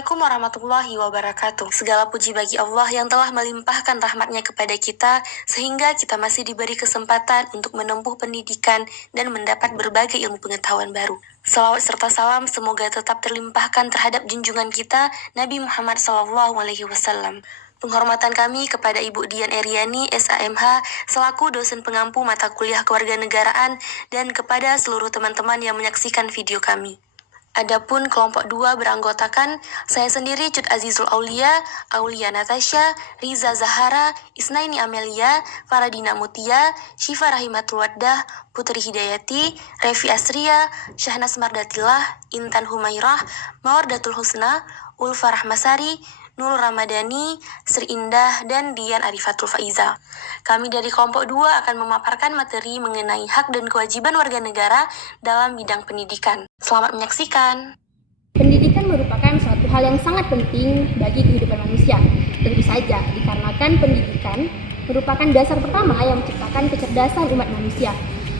Assalamualaikum warahmatullahi wabarakatuh. Segala puji bagi Allah yang telah melimpahkan rahmatnya kepada kita, sehingga kita masih diberi kesempatan untuk menempuh pendidikan dan mendapat berbagai ilmu pengetahuan baru. Salawat serta salam semoga tetap terlimpahkan terhadap junjungan kita, Nabi Muhammad SAW. Penghormatan kami kepada Ibu Dian Eriani, SAMH, selaku dosen pengampu mata kuliah kewarganegaraan, dan kepada seluruh teman-teman yang menyaksikan video kami. Adapun kelompok 2 beranggotakan saya sendiri Cut Azizul Aulia, Aulia Natasha, Riza Zahara, Isnaini Amelia, Faradina Mutia, Syifa Rahimatul Waddah, Putri Hidayati, Revi Asria, Syahnas Mardatillah, Intan Humairah, Mawardatul Husna, Ulfa Rahmasari, Nurul Ramadhani, Sri Indah, dan Dian Arifatul Faiza. Kami dari kelompok 2 akan memaparkan materi mengenai hak dan kewajiban warga negara dalam bidang pendidikan. Selamat menyaksikan. Pendidikan merupakan suatu hal yang sangat penting bagi kehidupan manusia. Tentu saja, dikarenakan pendidikan merupakan dasar pertama yang menciptakan kecerdasan umat manusia.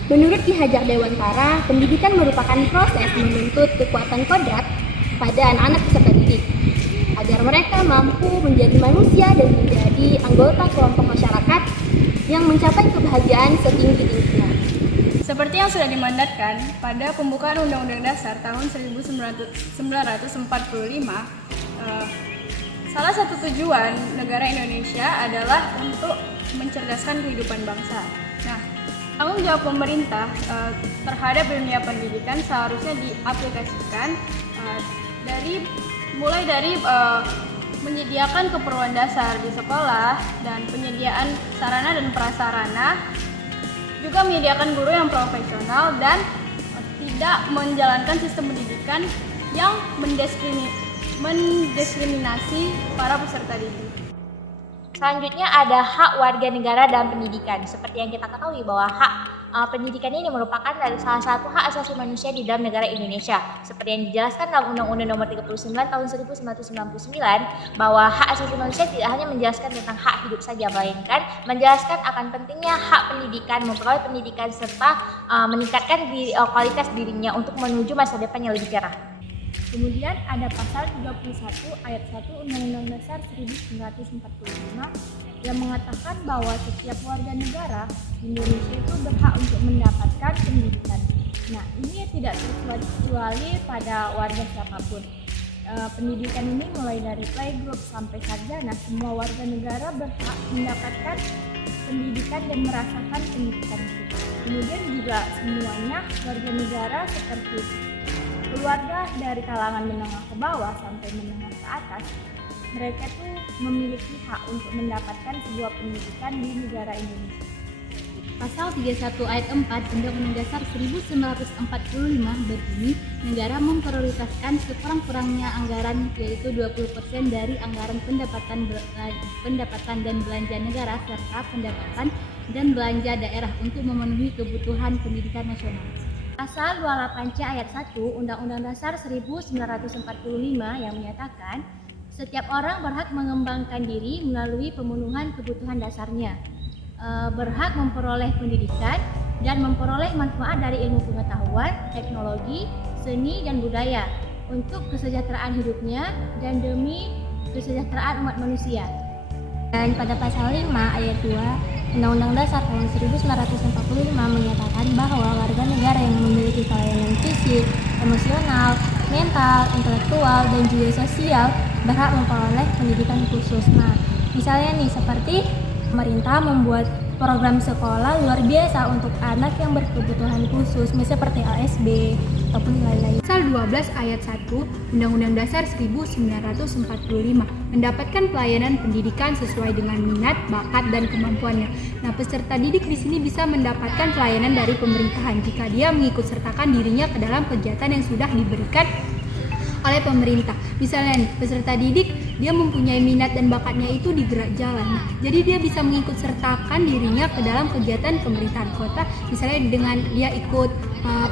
Menurut Ki Hajar Dewantara, pendidikan merupakan proses menuntut kekuatan kodrat pada anak-anak peserta didik, agar mereka mampu menjadi manusia dan menjadi anggota kelompok masyarakat yang mencapai kebahagiaan setinggi-tingginya. Seperti yang sudah dimandatkan pada pembukaan Undang-Undang Dasar tahun 1945, salah satu tujuan negara Indonesia adalah untuk mencerdaskan kehidupan bangsa. Nah, tanggung jawab pemerintah terhadap dunia pendidikan seharusnya diaplikasikan mulai dari menyediakan keperluan dasar di sekolah dan penyediaan sarana dan prasarana, juga menyediakan guru yang profesional dan tidak menjalankan sistem pendidikan yang mendiskriminasi para peserta didik. Selanjutnya ada hak warga negara dalam pendidikan. Seperti yang kita ketahui bahwa hak pendidikan ini merupakan dari salah satu hak asasi manusia di dalam negara Indonesia. Seperti yang dijelaskan dalam Undang-Undang Nomor 39 Tahun 1999 bahwa hak asasi manusia tidak hanya menjelaskan tentang hak hidup saja, melainkan menjelaskan akan pentingnya hak pendidikan, memperoleh pendidikan serta meningkatkan kualitas dirinya untuk menuju masa depan yang lebih cerah. Kemudian ada pasal 31 ayat 1 Undang-Undang Dasar 1945 yang mengatakan bahwa setiap warga negara Indonesia itu berhak untuk mendapatkan pendidikan. Nah, ini tidak terkecuali pada warga siapapun. Pendidikan ini mulai dari playgroup sampai sarjana, semua warga negara berhak mendapatkan pendidikan dan merasakan pendidikan itu. Kemudian juga semuanya warga negara seperti keluarga dari kalangan menengah ke bawah sampai menengah ke atas, mereka tuh memiliki hak untuk mendapatkan sebuah pendidikan di negara Indonesia. Pasal 31 ayat 4 Undang-Undang Dasar 1945 berbunyi, negara memprioritaskan sekurang-kurangnya anggaran yaitu 20% dari anggaran pendapatan dan belanja negara serta pendapatan dan belanja daerah untuk memenuhi kebutuhan pendidikan nasional. Pasal 28C ayat 1 Undang-Undang Dasar 1945 yang menyatakan setiap orang berhak mengembangkan diri melalui pemenuhan kebutuhan dasarnya, berhak memperoleh pendidikan dan memperoleh manfaat dari ilmu pengetahuan, teknologi, seni dan budaya untuk kesejahteraan hidupnya dan demi kesejahteraan umat manusia. Dan pada pasal 5 ayat 2 Undang-Undang Dasar tahun 1945 menyatakan bahwa warga negara yang memiliki kelainan fisik, emosional, mental, intelektual, dan juga sosial berhak memperoleh pendidikan khusus. Nah, misalnya nih seperti pemerintah membuat program sekolah luar biasa untuk anak yang berkebutuhan khusus, misalnya seperti LSB ataupun lain-lain. Pasal 12 ayat 1 Undang-Undang Dasar 1945 mendapatkan pelayanan pendidikan sesuai dengan minat, bakat, dan kemampuannya. Nah, peserta didik di sini bisa mendapatkan pelayanan dari pemerintahan jika dia mengikut sertakan dirinya ke dalam kegiatan yang sudah diberikan oleh pemerintah. Misalnya nih, peserta didik dia mempunyai minat dan bakatnya itu di gerak jalan. Nah, jadi dia bisa mengikut sertakan dirinya ke dalam kegiatan pemerintahan kota, misalnya dengan dia ikut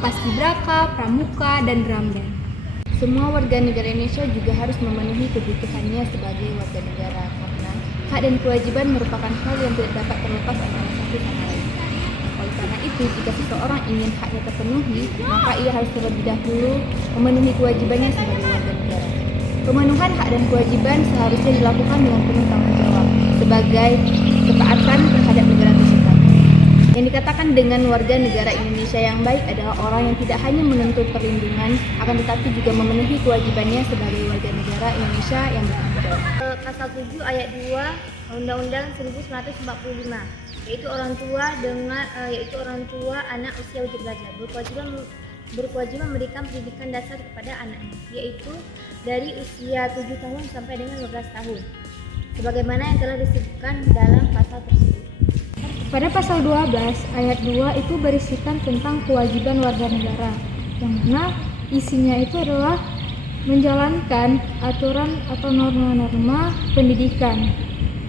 paskibraka, pramuka, dan dramben. Semua warga negara Indonesia juga harus memenuhi kebutuhannya sebagai warga negara karena hak dan kewajiban merupakan hal yang tidak dapat terlepas antara satu sama lain. Oleh karena itu, jika seseorang ingin haknya terpenuhi, maka ia harus terlebih dahulu memenuhi kewajibannya sebagai warga negara. Pemenuhan hak dan kewajiban seharusnya dilakukan dengan penuh tanggung jawab sebagai ketaatan terhadap negara tersebut. Yang dikatakan dengan warga negara Indonesia yang baik adalah orang yang tidak hanya menuntut perlindungan, akan tetapi juga memenuhi kewajibannya sebagai warga negara Indonesia yang bertanggung jawab. Pasal 7 ayat 2 Undang-Undang 1945, yaitu orang tua anak usia wajib belajar berkewajiban memberikan pendidikan dasar kepada anaknya, yaitu dari usia 7 tahun sampai dengan 15 tahun, sebagaimana yang telah disebutkan dalam pasal tersebut. Pada pasal 12 ayat 2 itu berisikan tentang kewajiban warga negara, yang mana isinya itu adalah menjalankan aturan atau norma-norma pendidikan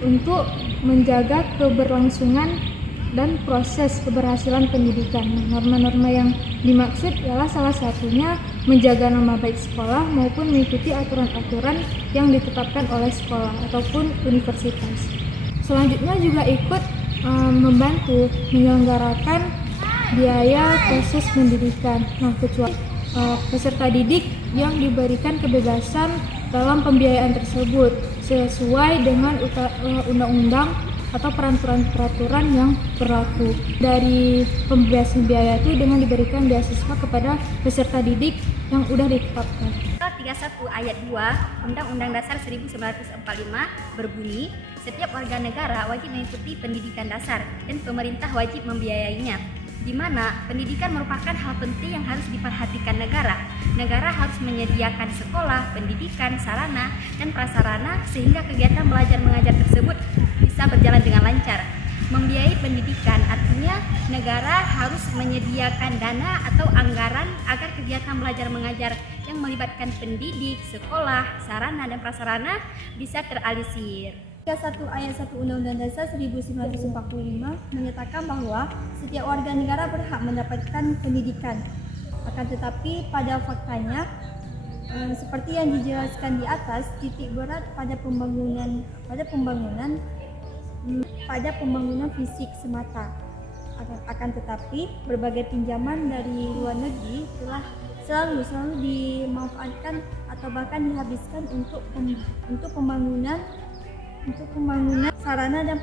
untuk menjaga keberlangsungan dan proses keberhasilan pendidikan. Norma-norma yang dimaksud ialah salah satunya menjaga nama baik sekolah maupun mengikuti aturan-aturan yang ditetapkan oleh sekolah ataupun universitas. Selanjutnya juga ikut membantu menyelenggarakan biaya proses pendidikan. Nah, kecuali peserta didik yang diberikan kebebasan dalam pembiayaan tersebut sesuai dengan undang-undang atau peraturan-peraturan yang berlaku. Dari pembebasan biaya itu dengan diberikan beasiswa kepada peserta didik yang sudah ditetapkan. Pasal 31 ayat 2 Undang-Undang Dasar 1945 berbunyi, setiap warga negara wajib mengikuti pendidikan dasar dan pemerintah wajib membiayainya, di mana pendidikan merupakan hal penting yang harus diperhatikan negara. Negara harus menyediakan sekolah, pendidikan, sarana, dan prasarana sehingga kegiatan belajar mengajar tersebut bisa berjalan dengan lancar. Membiayai pendidikan artinya negara harus menyediakan dana atau anggaran agar kegiatan belajar mengajar yang melibatkan pendidik, sekolah, sarana, dan prasarana bisa terrealisir. 1 ayat 1 Undang-Undang Dasar 1945 menyatakan bahwa setiap warga negara berhak mendapatkan pendidikan. Akan tetapi pada faktanya seperti yang dijelaskan di atas, titik berat pada pembangunan fisik semata. Akan tetapi berbagai pinjaman dari luar negeri telah selalu dimanfaatkan atau bahkan dihabiskan untuk pembangunan sarana dan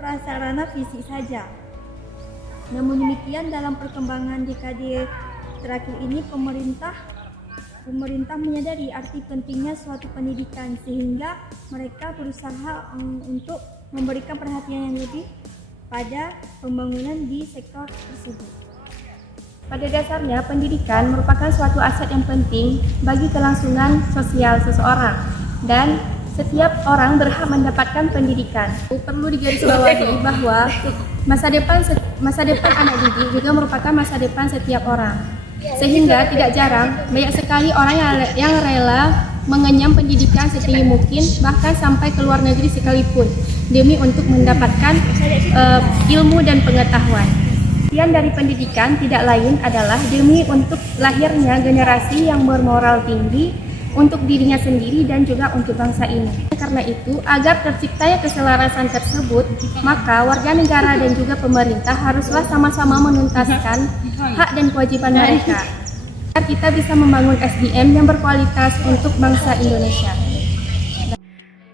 prasarana fisik saja. Namun demikian, dalam perkembangan dekade terakhir ini pemerintah menyadari arti pentingnya suatu pendidikan sehingga mereka berusaha untuk memberikan perhatian yang lebih pada pembangunan di sektor tersebut. Pada dasarnya, pendidikan merupakan suatu aset yang penting bagi kelangsungan sosial seseorang dan setiap orang berhak mendapatkan pendidikan. Perlu digarisbawahi bahwa masa depan anak didik juga merupakan masa depan setiap orang. Sehingga tidak jarang banyak sekali orang yang rela mengenyam pendidikan setinggi mungkin, bahkan sampai ke luar negeri sekalipun demi untuk mendapatkan ilmu dan pengetahuan. Tujuan dari pendidikan tidak lain adalah demi untuk lahirnya generasi yang bermoral tinggi untuk dirinya sendiri dan juga untuk bangsa ini. Karena itu, agar terciptanya keselarasan tersebut, maka warga negara dan juga pemerintah haruslah sama-sama menuntaskan hak dan kewajiban mereka, agar kita bisa membangun SDM yang berkualitas untuk bangsa Indonesia.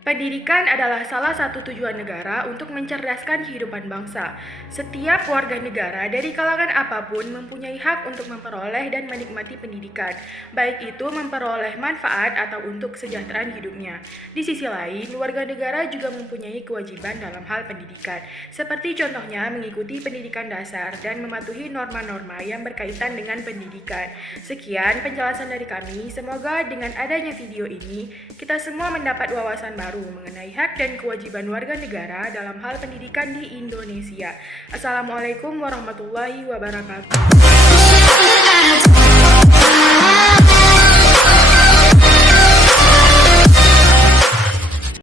Pendidikan adalah salah satu tujuan negara untuk mencerdaskan kehidupan bangsa. Setiap warga negara dari kalangan apapun mempunyai hak untuk memperoleh dan menikmati pendidikan, baik itu memperoleh manfaat atau untuk kesejahteraan hidupnya. Di sisi lain, warga negara juga mempunyai kewajiban dalam hal pendidikan, seperti contohnya mengikuti pendidikan dasar dan mematuhi norma-norma yang berkaitan dengan pendidikan. Sekian penjelasan dari kami, semoga dengan adanya video ini, kita semua mendapat wawasan baru mengenai hak dan kewajiban warga negara dalam hal pendidikan di Indonesia. Assalamualaikum warahmatullahi wabarakatuh.